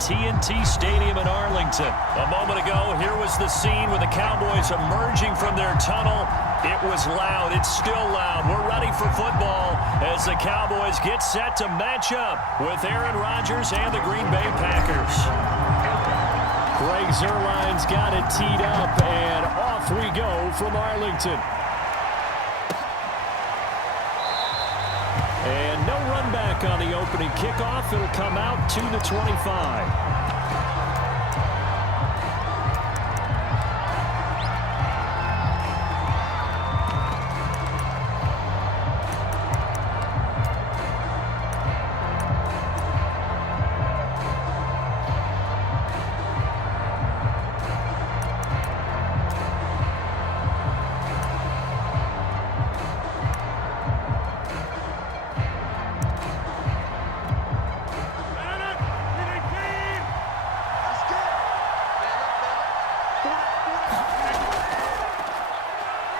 TNT Stadium in Arlington. A moment ago, here was the scene with the Cowboys emerging from their tunnel. It was loud. It's still loud. We're ready for football as the Cowboys get set to match up with Aaron Rodgers and the Green Bay Packers. Greg Zuerlein's got it teed up, and off we go from Arlington. And no run back on the opening kickoff. It'll come out to the 25.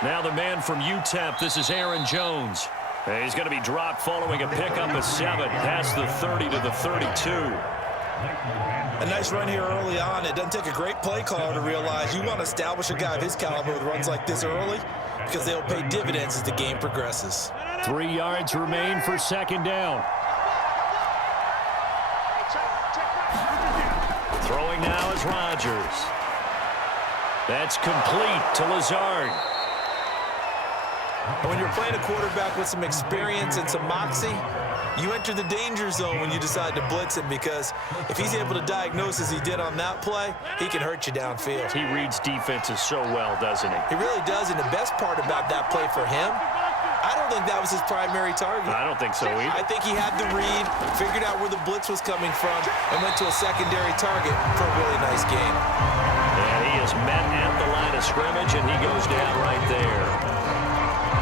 Now the man from UTEP, this is Aaron Jones. He's going to be dropped following a pickup of 7 past the 30 to the 32. A nice run here early on. It doesn't take a great play caller to realize you want to establish a guy of his caliber with runs like this early because they'll pay dividends as the game progresses. 3 yards remain for second down. Throwing now is Rodgers. That's complete to Lazard. When you're playing a quarterback with some experience and some moxie, you enter the danger zone when you decide to blitz him because if he's able to diagnose as he did on that play, he can hurt you downfield. He reads defenses so well, doesn't he? He really does, and the best part about that play for him, I don't think that was his primary target. I don't think so either. I think he had the read, figured out where the blitz was coming from, and went to a secondary target for a really nice game. And he is met at the line of scrimmage, and he goes down right there.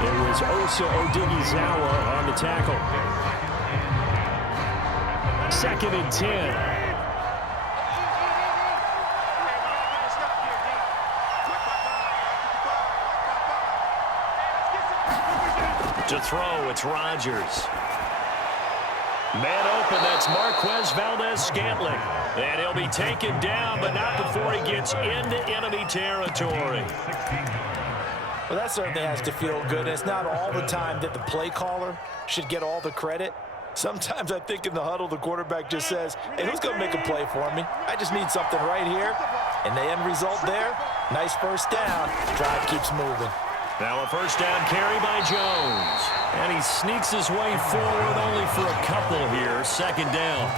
It was Osa Odighizuwa on the tackle. 2nd and 10. To throw, it's Rodgers. Man open, that's Marquez Valdez-Scantling. And he'll be taken down, but not before he gets into enemy territory. Well, that certainly has to feel good. It's not all the time that the play caller should get all the credit. Sometimes I think in the huddle, the quarterback just says, hey, who's going to make a play for me? I just need something right here. And the end result there, nice first down. Drive keeps moving. Now a first down carry by Jones. And he sneaks his way forward only for a couple here. 2nd down.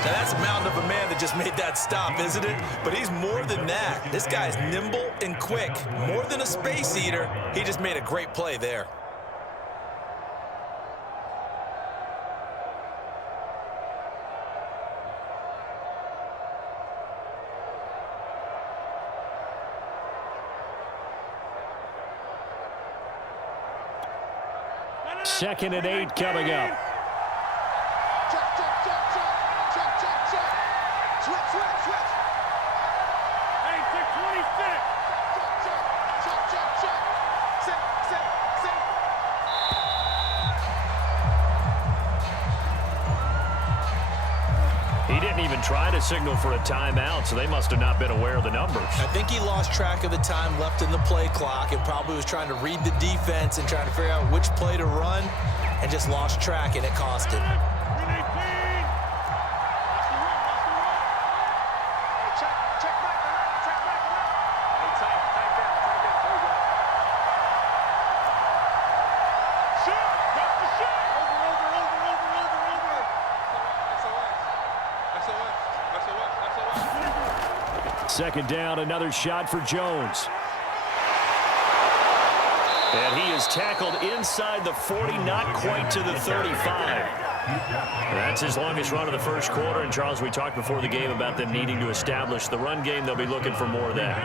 Now, that's a mountain of a man that just made that stop, isn't it? But he's more than that. This guy's nimble and quick. More than a space eater, he just made a great play there. Second and 8 coming up. He didn't even try to signal for a timeout, so they must have not been aware of the numbers. I think he lost track of the time left in the play clock and probably was trying to read the defense and trying to figure out which play to run and just lost track, and it cost him. Second down, another shot for Jones. And he is tackled inside the 40, not quite to the 35. That's his longest run of the first quarter. And, Charles, we talked before the game about them needing to establish the run game. They'll be looking for more of that.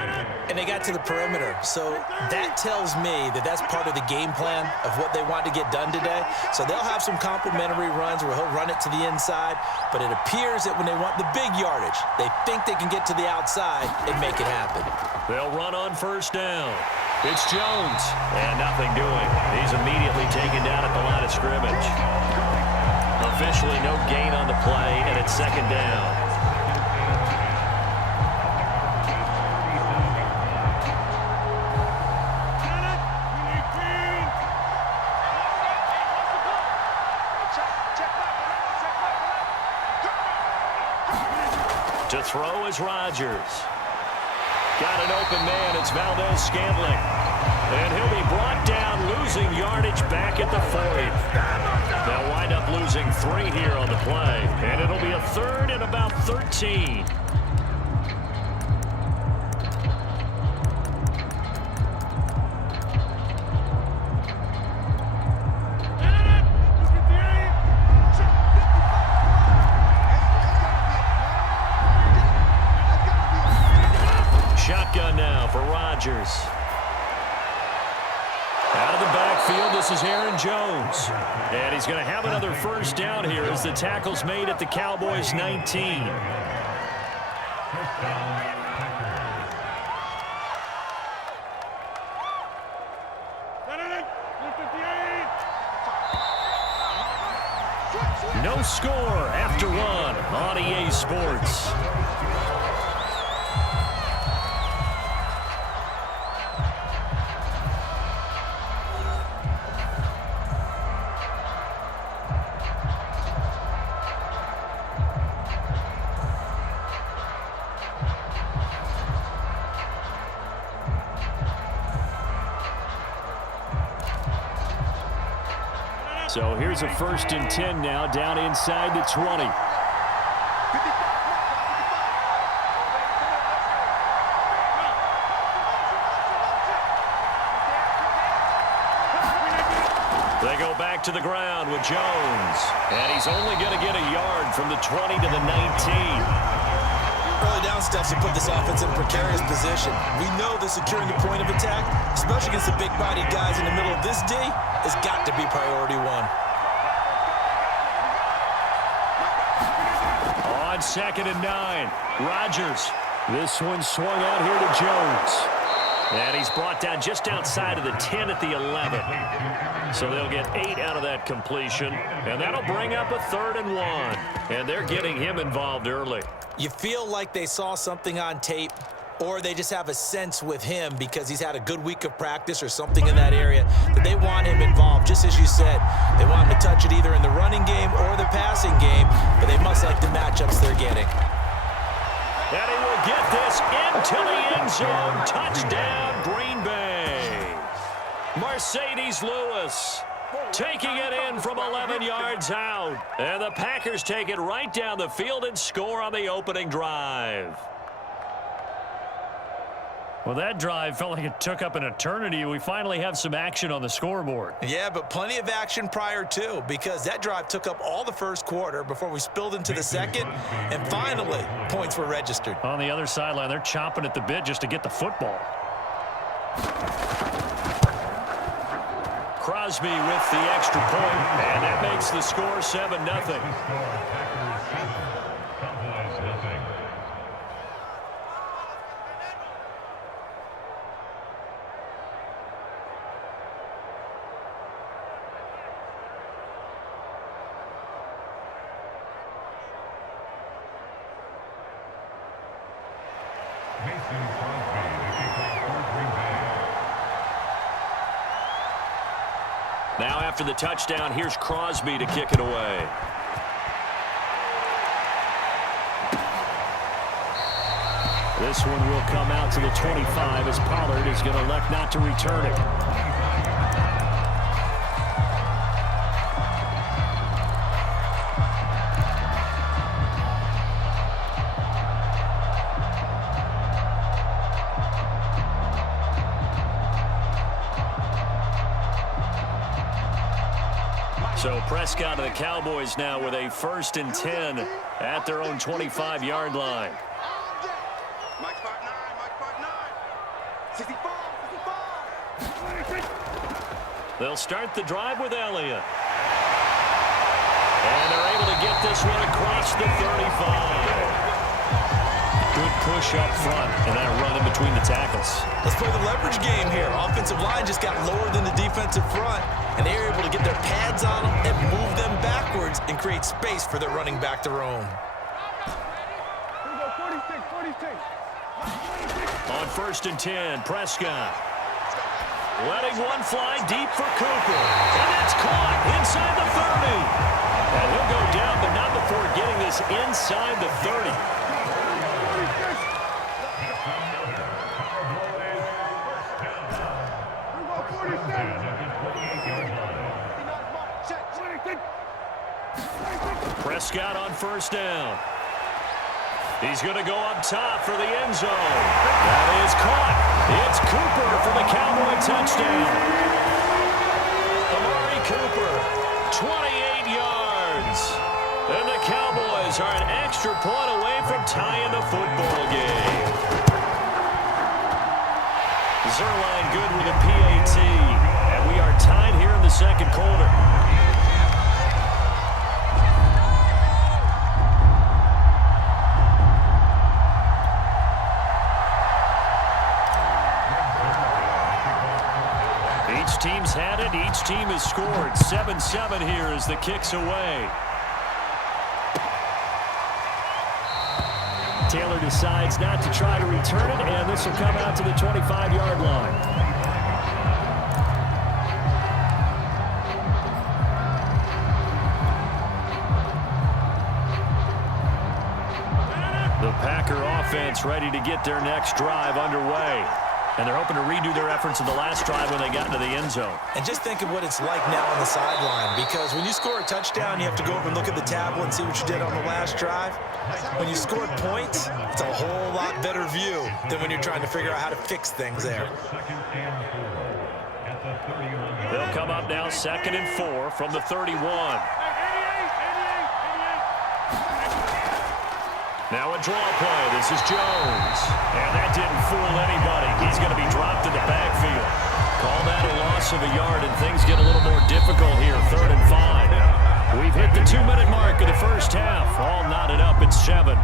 And they got to the perimeter. So that tells me that that's part of the game plan of what they want to get done today. So they'll have some complementary runs where he'll run it to the inside. But it appears that when they want the big yardage, they think they can get to the outside and make it happen. They'll run on first down. It's Jones. And nothing doing. He's immediately taken down at the line of scrimmage. Officially no gain on the play, and it's second down. To throw is Rodgers. Got an open man. It's Valdez-Scantling. And he'll be brought down, losing yardage back at the 40. They'll wind up losing 3 here on the play. And it'll be a 3rd and about 13. Shotgun now for Rodgers. Out of the backfield, this is Aaron Jones. And he's going to have another first down here as the tackle's made at the Cowboys' 19. No score after 1 on EA Sports. So here's a 1st and 10 now, down inside the 20. They go back to the ground with Jones. And he's only going to get a yard from the 20 to the 19. Early down steps to put this offense in a precarious position. We know that securing the point of attack, especially against the big-bodied guys in the middle of this D, has got to be priority 1. On 2nd and 9, Rodgers. This one swung out here to Jones. And he's brought down just outside of the 10 at the 11. So they'll get 8 out of that completion. And that'll bring up a 3rd and 1. And they're getting him involved early. You feel like they saw something on tape, or they just have a sense with him because he's had a good week of practice or something in that area that they want him involved. Just as you said, they want him to touch it either in the running game or the passing game, but they must like the matchups they're getting. And he will get this into the end zone. Touchdown, Green Bay. Mercedes Lewis taking it in from 11 yards out. And the Packers take it right down the field and score on the opening drive. Well, that drive felt like it took up an eternity. We finally have some action on the scoreboard. Yeah, but plenty of action prior to, because that drive took up all the first quarter before we spilled into the second, and finally, points were registered. On the other sideline, they're chomping at the bit just to get the football. Crosby with the extra point, and that makes the score 7-0. Now after the touchdown, here's Crosby to kick it away. This one will come out to the 25 as Pollard is going to elect not to return it. So Prescott and the Cowboys now with a 1st and 10 at their own 25-yard line. They'll start the drive with Elliott. And they're able to get this one across the 35. Good push up front and that run in between the tackles. Let's play the leverage game here. Offensive line just got lower than the defensive front, and they were able to get their pads on them and move them backwards and create space for their running back to roam. On 1st and 10, Prescott. Letting one fly deep for Cooper. And that's caught inside the 30. And he'll go down, but not before getting this inside the 30. Prescott on first down. He's going to go up top for the end zone. That is caught. It's Cooper for the Cowboy touchdown. Amari Cooper, 28 yards. And the Cowboys are an extra point away from tying the football game. Zerline good with a PAT. And we are tied here in the second quarter. Each team's had it. Each team has scored. 7-7 here as the kick's away. Taylor decides not to try to return it, and this will come out to the 25-yard line. The Packer offense ready to get their next drive underway. And they're hoping to redo their efforts in the last drive when they got into the end zone. And just think of what it's like now on the sideline, because when you score a touchdown, you have to go over and look at the tablet and see what you did on the last drive. When you score points, it's a whole lot better view than when you're trying to figure out how to fix things there. They'll come up now 2nd and 4 from the 31. Now a draw play. This is Jones. And that didn't fool anybody. He's going to be dropped in the backfield. Call that a loss of a yard, and things get a little more difficult here. 3rd and 5. We've hit the 2-minute mark of the first half. All knotted up at 7.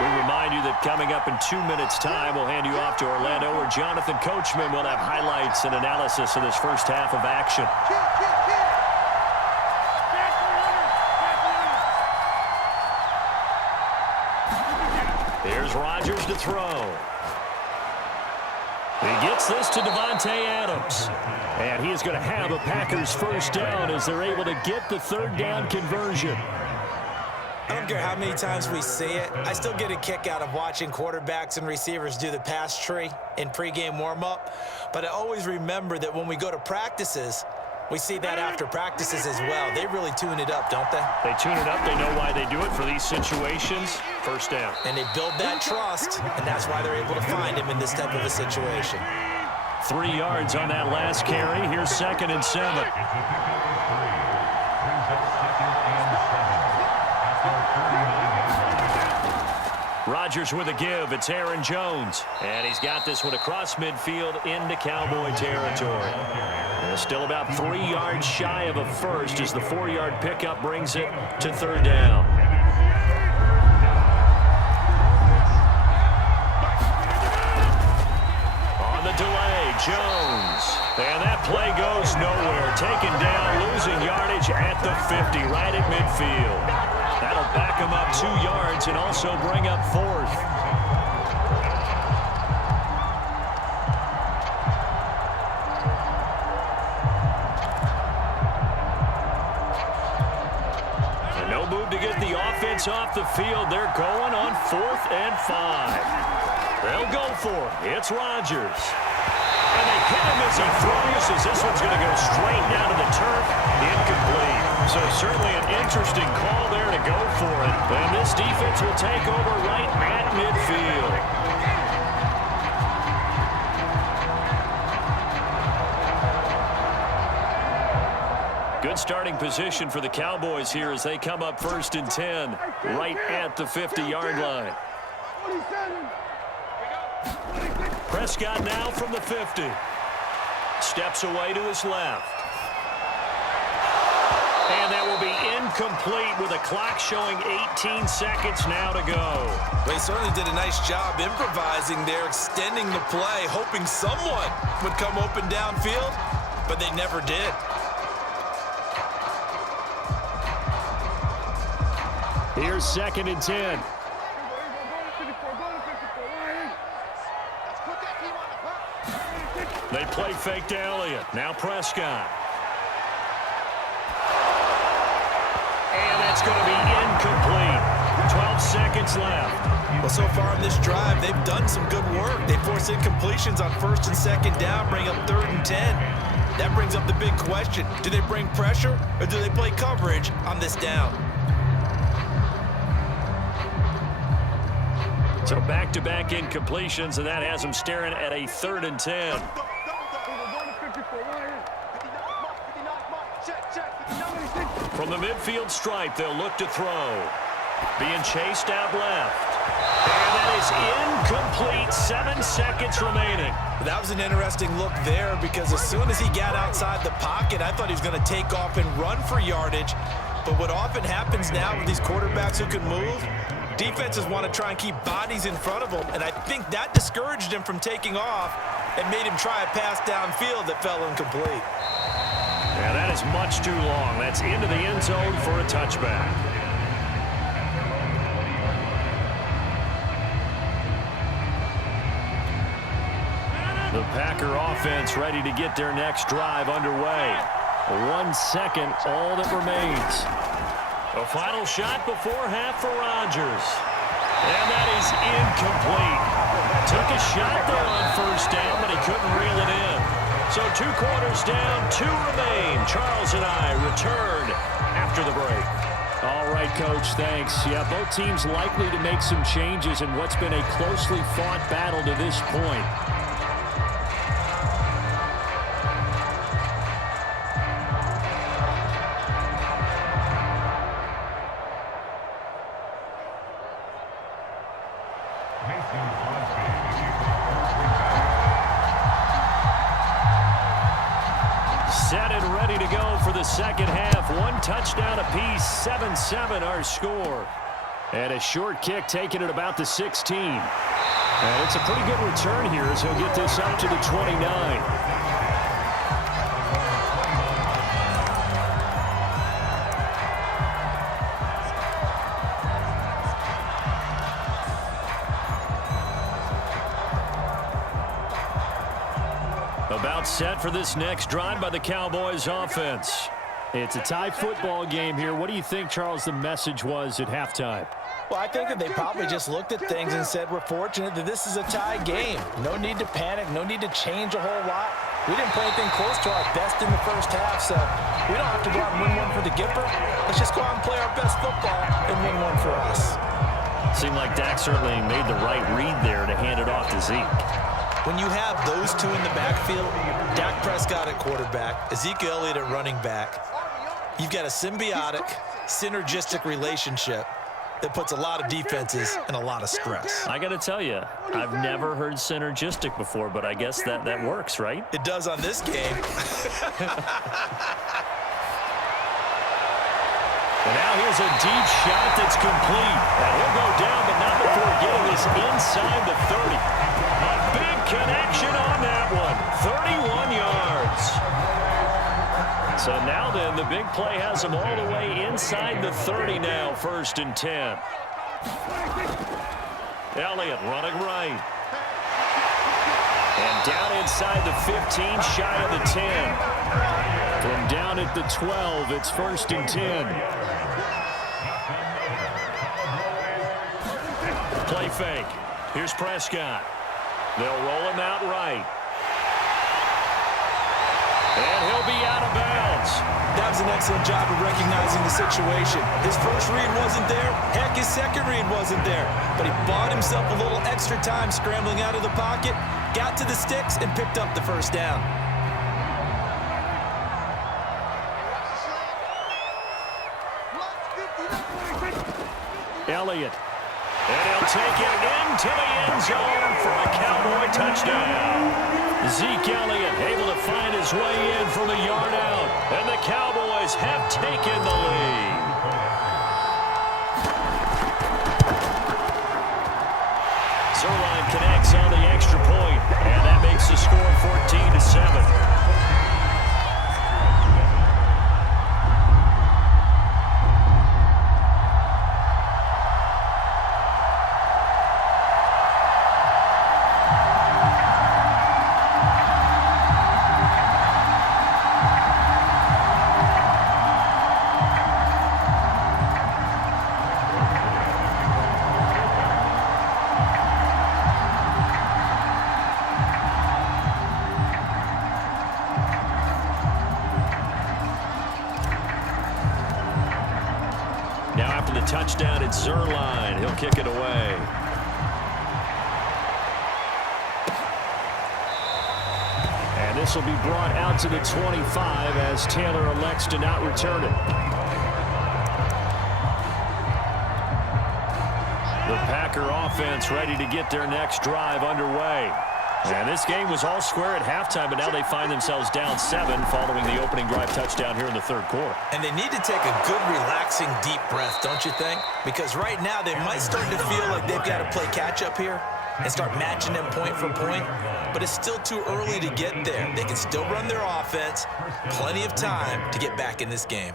We remind you that coming up in 2 minutes' time, we'll hand you off to Orlando, where Jonathan Coachman will have highlights and analysis of this first half of action. Here's Rodgers to throw. He gets this to Devontae Adams. And he is going to have a Packers first down as they're able to get the 3rd down conversion. I don't care how many times we see it. I still get a kick out of watching quarterbacks and receivers do the pass tree in pregame warm-up. But I always remember that when we go to practices, we see that after practices as well. They really tune it up, don't they? They tune it up. They know why they do it for these situations. First down. And they build that trust, and that's why they're able to find him in this type of a situation. 3 yards on that last carry. Here's 2nd and 7. Rodgers with a give. It's Aaron Jones. And he's got this one across midfield into Cowboy territory. And still about 3 yards shy of a first as the 4-yard pickup brings it to 3rd down. On the delay, Jones. And that play goes nowhere. Taken down, losing yardage at the 50, right at midfield. That'll back him up 2 yards and also bring up 4th. And no move to get the offense off the field. They're going on 4th and 5. They'll go for it. It's Rodgers. And they hit him as he throws, as this one's going to go straight down to the turf. Incomplete. So certainly an interesting call there to go for it. And this defense will take over right at midfield. Good starting position for the Cowboys here as they come up 1st and 10, right at the 50-yard line. Prescott now from the 50. Steps away to his left. And that will be incomplete with a clock showing 18 seconds now to go. Well, he certainly did a nice job improvising there, extending the play, hoping someone would come open downfield, but they never did. Here's 2nd and 10. They play fake to Elliott. Now Prescott. And that's going to be incomplete. 12 seconds left. Well, so far in this drive, they've done some good work. They force incompletions on first and second down, bring up 3rd and 10. That brings up the big question. Do they bring pressure or do they play coverage on this down? So back-to-back incompletions, and that has them staring at a 3rd and 10. From the midfield stripe, they'll look to throw. Being chased out left. And that is incomplete. 7 seconds remaining. That was an interesting look there because as soon as he got outside the pocket, I thought he was going to take off and run for yardage. But what often happens now with these quarterbacks who can move, defenses want to try and keep bodies in front of them, and I think that discouraged him from taking off and made him try a pass downfield that fell incomplete. Yeah, that is much too long. That's into the end zone for a touchback. The Packer offense ready to get their next drive underway. 1 second, all that remains. A final shot before half for Rodgers. And that is incomplete. Took a shot there on first down, but he couldn't reel it in. So 2 quarters down, 2 remain. Charles and I return after the break. All right, Coach, thanks. Yeah, both teams likely to make some changes in what's been a closely fought battle to this point. Set and ready to go for the second half. 1 touchdown apiece, 7-7 our score. And a short kick taken at about the 16. And it's a pretty good return here as he'll get this up to the 29. About set for this next drive by the Cowboys offense. It's a tie football game here. What do you think, Charles, the message was at halftime? Well, I think that they probably just looked at things and said, we're fortunate that this is a tie game. No need to panic, no need to change a whole lot. We didn't play anything close to our best in the first half, so we don't have to go out and win one for the Gipper. Let's just go out and play our best football and win one for us. Seemed like Dak certainly made the right read there to hand it off to Zeke. When you have those two in the backfield, Dak Prescott at quarterback, Ezekiel Elliott at running back, you've got a symbiotic, synergistic relationship that puts a lot of defenses in a lot of stress. I got to tell you, I've never heard synergistic before, but I guess that works, right? It does on this game. And now here's a deep shot that's complete. And he'll go down, but not before getting this inside the 30. A big connection on that one. 31 yards. So now then, the big play has him all the way inside the 30 now, 1st and 10. Elliott running right. And down inside the 15, shy of the 10. From down at the 12, it's 1st and 10. Play fake. Here's Prescott. They'll roll him out right. And he'll be out of bounds. That was an excellent job of recognizing the situation. His first read wasn't there. Heck, his second read wasn't there. But he bought himself a little extra time scrambling out of the pocket, got to the sticks, and picked up the first down. Elliott. And he'll take it into the end zone for a Cowboy touchdown. Zeke Elliott able to find his way in from a yard out. And the Cowboys have taken the lead. Zerline connects on the extra point, and that makes the score 14-7. after the touchdown, it's Zerline. He'll kick it away. And this will be brought out to the 25 as Taylor elects to not return it. The Packer offense ready to get their next drive underway. And this game was all square at halftime, but now they find themselves down 7 following the opening drive touchdown here in the third quarter. And they need to take a good, relaxing, deep breath, don't you think? Because right now they might start to feel like they've got to play catch-up here and start matching them point for point. But it's still too early to get there. They can still run their offense. Plenty of time to get back in this game.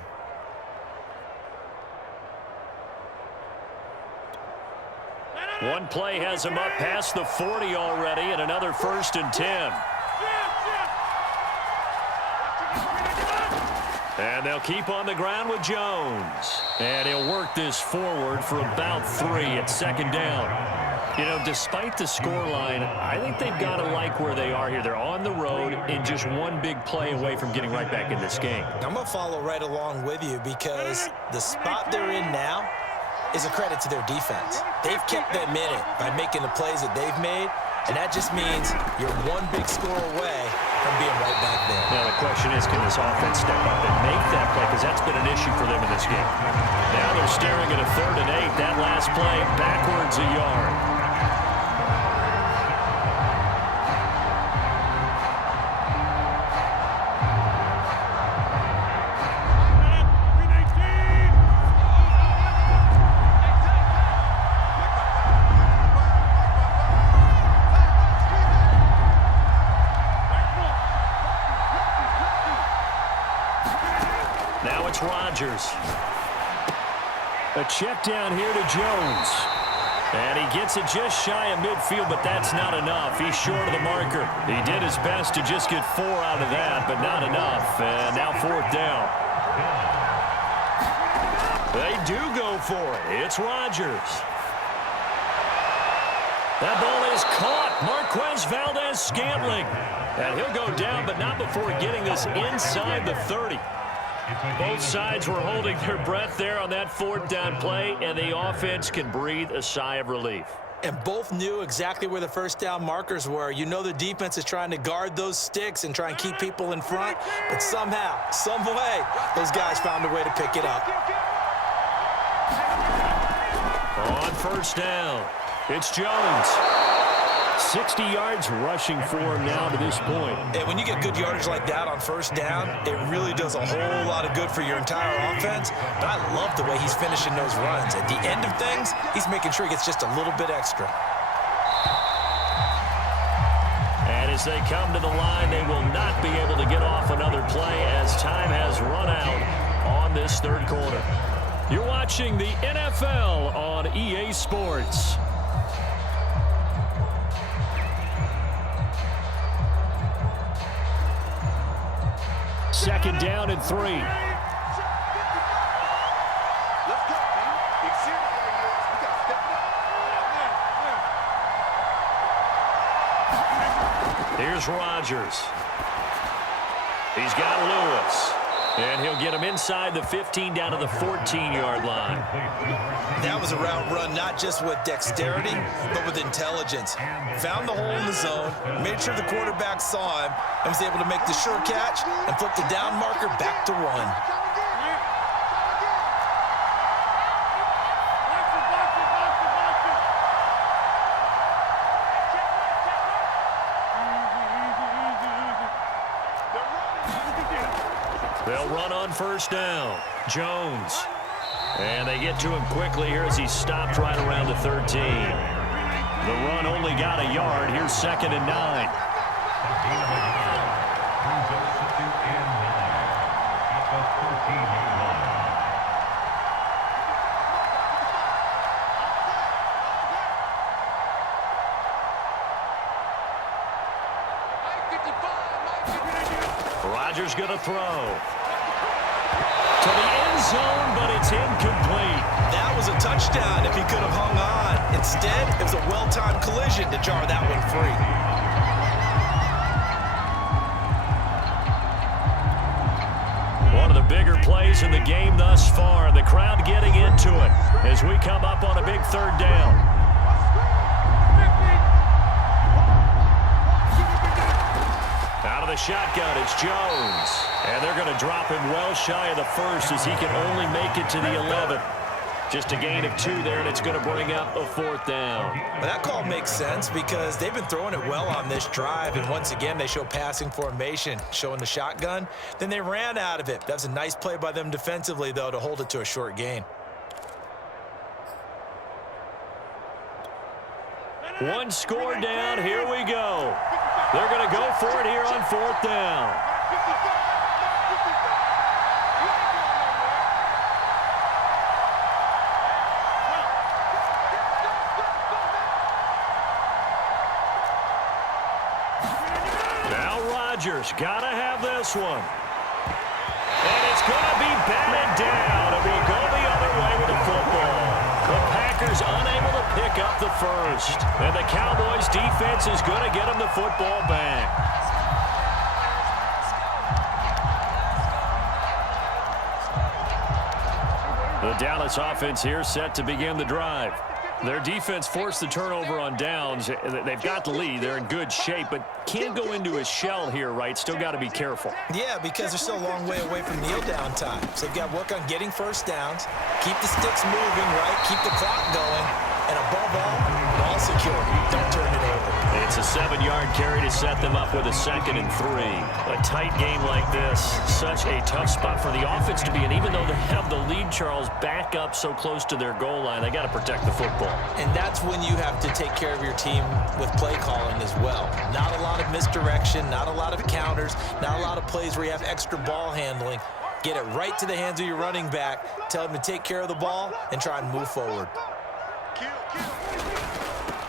One play has him up past the 40 already, and another 1st and 10. And they'll keep on the ground with Jones. And he'll work this forward for about 3 at 2nd down. You know, despite the scoreline, I think they've got to like where they are here. They're on the road and just one big play away from getting right back in this game. I'm going to follow right along with you because the spot they're in now is a credit to their defense. They've kept them in it by making the plays that they've made, and that just means you're one big score away from being right back there. Now the question is, can this offense step up and make that play? Because that's been an issue for them in this game. Now they're staring at a 3rd and 8. That last play, backwards a yard. Rodgers. A check down here to Jones. And he gets it just shy of midfield, but that's not enough. He's short of the marker. He did his best to just get 4 out of that, but not enough. And now 4th down. They do go for it. It's Rodgers. That ball is caught. Marquez Valdez-Scantling. And he'll go down, but not before getting this inside the 30. Both sides were holding their breath there on that 4th down play, and the offense can breathe a sigh of relief. And both knew exactly where the 1st down markers were. You know the defense is trying to guard those sticks and try and keep people in front, but somehow, some way, those guys found a way to pick it up. On 1st down, it's Jones. 60 yards rushing for him now to this point. And when you get good yardage like that on 1st down, it really does a whole lot of good for your entire offense. But I love the way he's finishing those runs. At the end of things, he's making sure he gets just a little bit extra. And as they come to the line, they will not be able to get off another play as time has run out on this 3rd quarter. You're watching the NFL on EA Sports. Second down and 3. Here's Rodgers. He's got Lewis. And he'll get him inside the 15 down to the 14-yard line. That was a route run not just with dexterity, but with intelligence. Found the hole in the zone, made sure the quarterback saw him, and was able to make the sure catch and flip the down marker back to 1. They'll run on 1st down. Jones. And they get to him quickly here as he stopped right around the 13. The run only got a yard. Here's 2nd and 9. Rodgers going to throw. To the end zone, but it's incomplete. That was a touchdown if he could have hung on. Instead, it was a well-timed collision to jar that one free. One of the bigger plays in the game thus far. The crowd getting into it as we come up on a big third down. Out of the shotgun, it's Jones. And they're going to drop him well shy of the first as he can only make it to the 11. Just a gain of 2 there, and it's going to bring up a 4th down. Well, that call makes sense because they've been throwing it well on this drive, and once again, they show passing formation, showing the shotgun. Then they ran out of it. That was a nice play by them defensively, though, to hold it to a short gain. One score down. Here we go. They're going to go for it here on 4th down. Got to have this one. And it's going to be batted down, and we'll go the other way with the football. The Packers unable to pick up the first. And the Cowboys defense is going to get them the football back. The Dallas offense here set to begin the drive. Their defense forced the turnover on downs. They've got the lead. They're in good shape, but can't go into a shell here, right? Still got to be careful. Yeah, because they're still a long way away from kneel down time. So they've got to work on getting first downs, keep the sticks moving, right? Keep the clock going, and above all, ball security. Don't turn it over. It's a 7-yard carry to set them up with a 2nd and 3. A tight game like this, such a tough spot for the offense to be in. Even though they have the lead, Charles, back up so close to their goal line, they got to protect the football. And that's when you have to take care of your team with play calling as well. Not a lot of misdirection, not a lot of counters, not a lot of plays where you have extra ball handling. Get it right to the hands of your running back, tell him to take care of the ball, and try and move forward.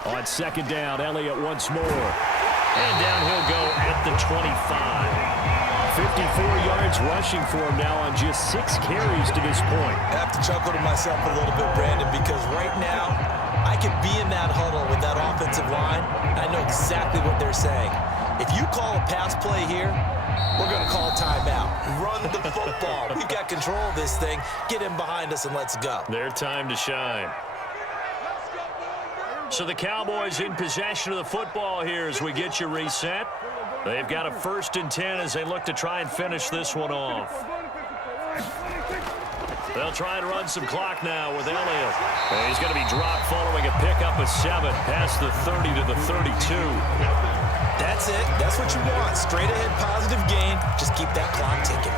On 2nd down, Elliott once more. And down he'll go at the 25. 54 yards rushing for him now on just 6 carries to this point. I have to chuckle to myself a little bit, Brandon, because right now I could be in that huddle with that offensive line. I know exactly what they're saying. If you call a pass play here, we're going to call timeout. Run the football. We've got control of this thing. Get him behind us and let's go. Their time to shine. So the Cowboys in possession of the football here as we get you reset. They've got a 1st and 10 as they look to try and finish this one off. They'll try and run some clock now with Elliott. And he's going to be dropped following a pickup of 7 past the 30 to the 32. That's it. That's what you want. Straight ahead positive gain. Just keep that clock ticking.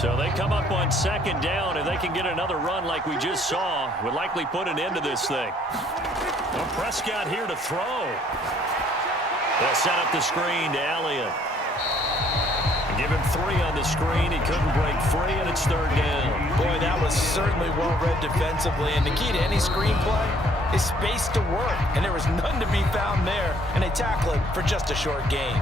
So they come up on 2nd down, and they can get another run like we just saw. Would likely put an end to this thing. Well, Prescott here to throw. They'll set up the screen to Elliott. Give him 3 on the screen. He couldn't break free, and it's 3rd down. Boy, that was certainly well-read defensively, and the key to any screenplay is space to work, and there was none to be found there, and they tackle it for just a short gain.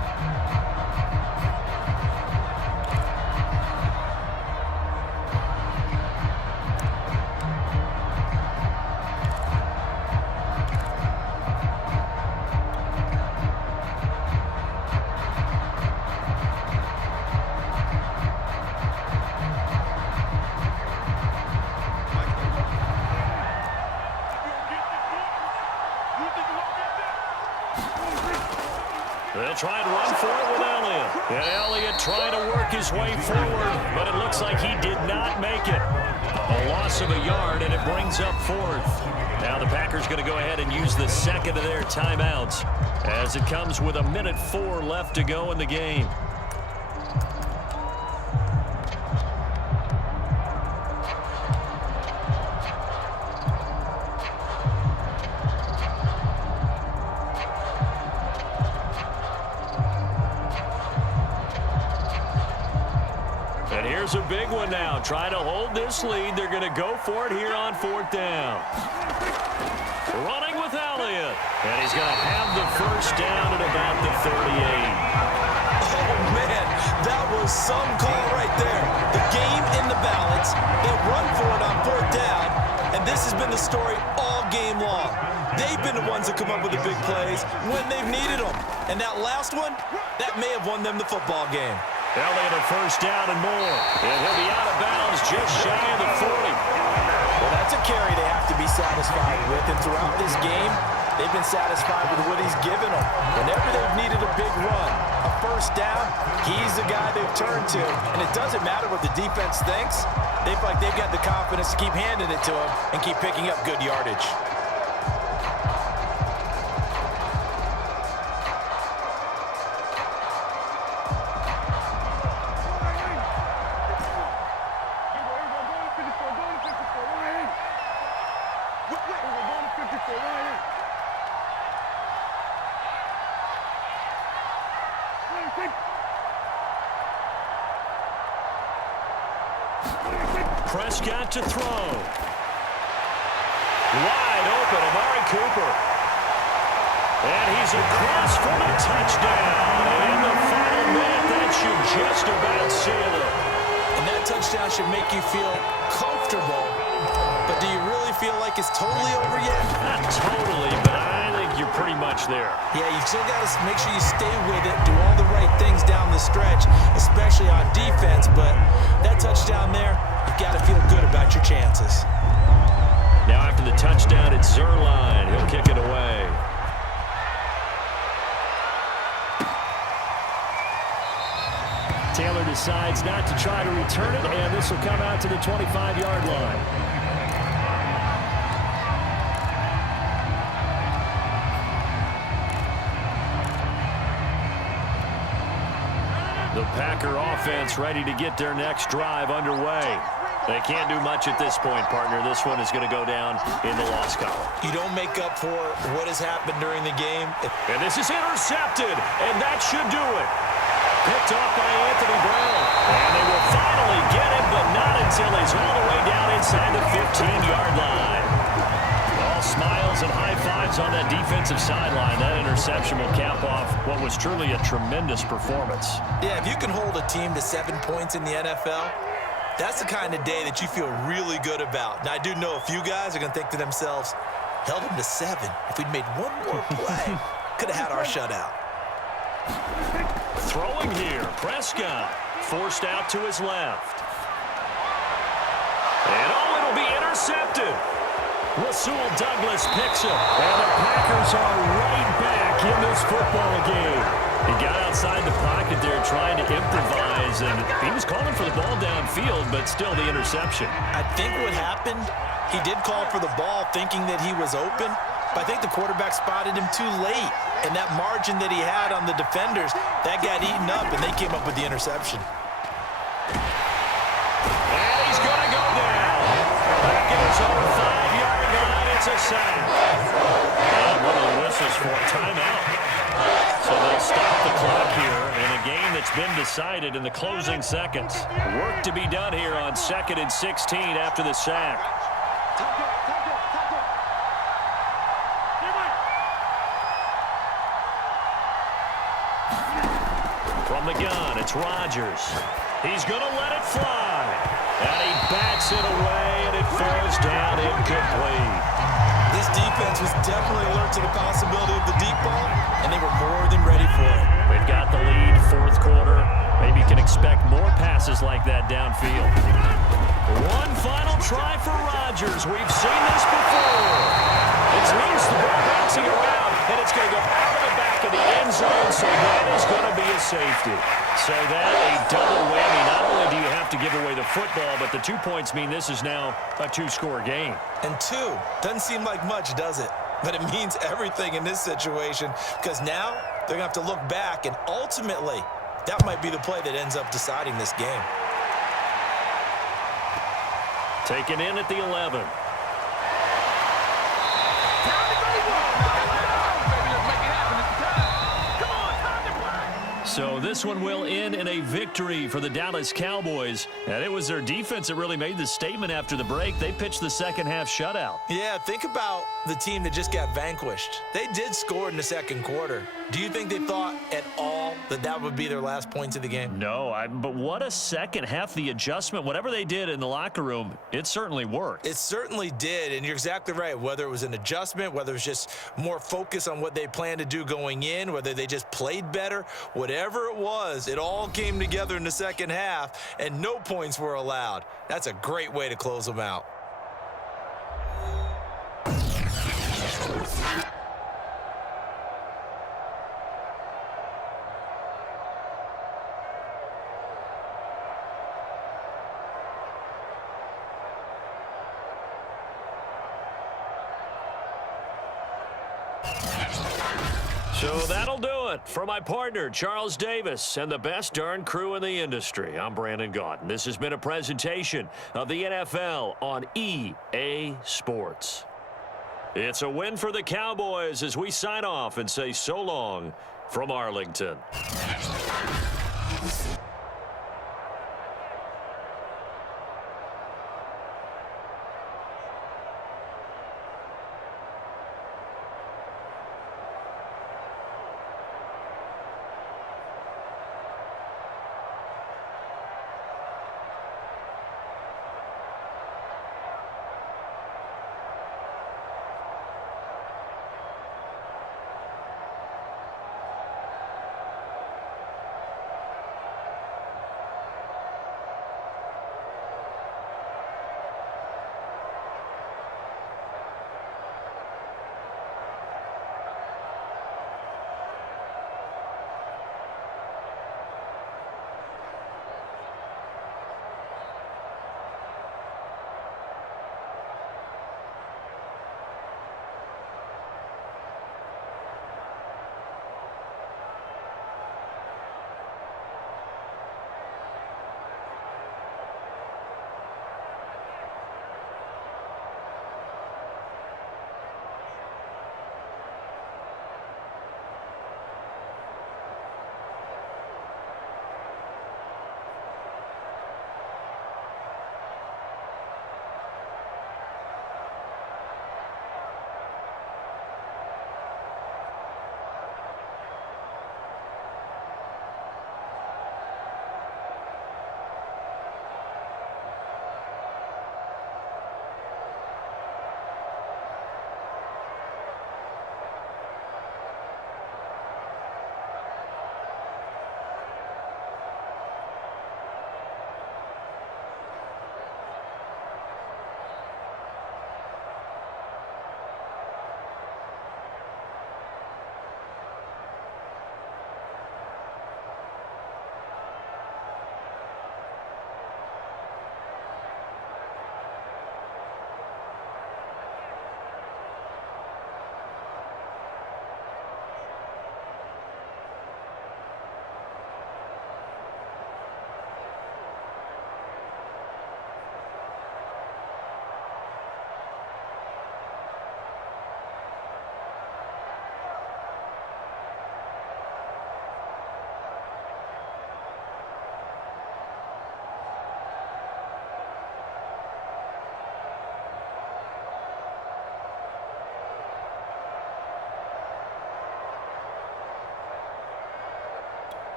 They'll try and run for it with Elliott. And Elliott trying to work his way forward, but it looks like he did not make it. A loss of a yard, and it brings up 4th. Now the Packers going to go ahead and use the 2nd of their timeouts as it comes with 1:04 left to go in the game. Here's a big one now. Trying to hold this lead. They're going to go for it here on 4th down. Running with Elliott. And he's going to have the first down at about the 38. Oh, man, that was some call right there. The game in the balance. They run for it on 4th down, and this has been the story all game long. They've been the ones that come up with the big plays when they've needed them. And that last one, that may have won them the football game. Elliott a first down and more. And he'll be out of bounds just shy of the 40. Well, that's a carry they have to be satisfied with. And throughout this game, they've been satisfied with what he's given them. Whenever they've needed a big run, a first down, he's the guy they've turned to. And it doesn't matter what the defense thinks. They feel like they've got the confidence to keep handing it to him and keep picking up good yardage. Prescott to throw. Wide open, Amari Cooper. And he's across for the touchdown. And in the final minute, that should just about seal it. And that touchdown should make you feel comfortable. But do you really feel like it's totally over yet? Not totally, but I think you're pretty much there. Yeah, you still got to make sure you stay with it, do all the right things down the stretch, especially on defense. But that touchdown there, you've got to feel good about your chances. Now after the touchdown, it's Zerline. He'll kick it away. Taylor decides not to try to return it, and this will come out to the 25-yard line. The Packer offense ready to get their next drive underway. They can't do much at this point, partner. This one is going to go down in the loss column. You don't make up for what has happened during the game. And this is intercepted, and that should do it. Picked off by Anthony Brown. And they will finally get him, but not until he's all the way down inside the 15-yard line. All smiles and high fives on that defensive sideline. That interception will cap off what was truly a tremendous performance. Yeah, if you can hold a team to 7 points in the NFL, that's the kind of day that you feel really good about. Now, I do know a few guys are going to think to themselves, held them to 7. If we'd made one more play, could have had our shutout. Throwing here, Prescott forced out to his left. And it'll be intercepted. Rasul Douglas picks it, and the Packers are right back in this football game. He got outside the pocket there trying to improvise, and he was calling for the ball downfield, but still the interception. I think what happened, he did call for the ball thinking that he was open, but I think the quarterback spotted him too late, and that margin that he had on the defenders, that got eaten up, and they came up with the interception. And he's going to go down. Packers on the 5-yard line. It's a sack. And one of the whistles for a timeout. So they'll stop the clock here in a game that's been decided in the closing seconds. Work to be done here on 2nd and 16 after the sack. From the gun, it's Rodgers. He's going to let it fly. And he bats it away, and it falls down incomplete. This defense was definitely alert to the possibility of the deep ball, and they were more than ready for it. We've got the lead, 4th quarter. Maybe you can expect more passes like that downfield. One final try for Rodgers. We've seen this before. It's loose, the ball bouncing around, and it's going to go out of the back of the end zone, so that is going to be a safety. So that a double whammy. Not only do you have to give away the football, but the 2 points mean this is now a 2-score game. And 2 doesn't seem like much, does it? But it means everything in this situation, because now they're going to have to look back, and ultimately, that might be the play that ends up deciding this game. Taken in at the 11. So this one will end in a victory for the Dallas Cowboys. And it was their defense that really made the statement after the break. They pitched the second half shutout. Yeah, think about the team that just got vanquished. They did score in the second quarter. Do you think they thought at all that that would be their last points of the game? No, but what a second half. The adjustment, whatever they did in the locker room, it certainly worked. It certainly did, and you're exactly right. Whether it was an adjustment, whether it was just more focus on what they planned to do going in, whether they just played better, whatever it was, it all came together in the second half, and no points were allowed. That's a great way to close them out. So that'll do it for my partner, Charles Davis, and the best darn crew in the industry. I'm Brandon Gaudin. This has been a presentation of the NFL on EA Sports. It's a win for the Cowboys as we sign off and say so long from Arlington.